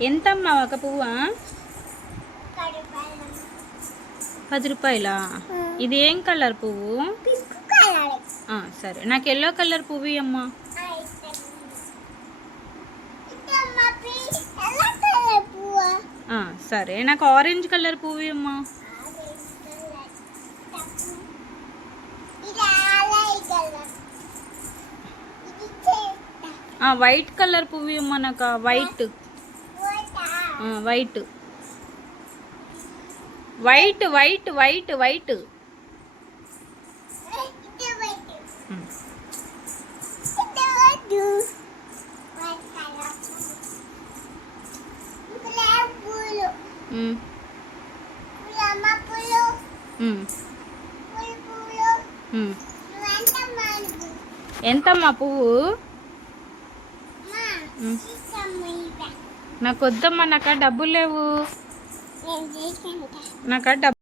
ఎంతమ్మా ఒక పువ్వా? పది రూపాయలా? ఇది ఏం కలర్ పువ్వు? ఆ, సరే. నాకు ఎల్లో కలర్ పువ్వు అమ్మా ఆ, సరే. నాకు ఆరెంజ్ కలర్ పువ్వు అమ్మా వైట్ కలర్ పువ్వు అమ్మా నాకు ఆ white white white white white white. ఎంతమ్మా పువ్వు. నాకు వద్దమ్మా నాకు డబ్బులు లేవు. నాకు డబ్బు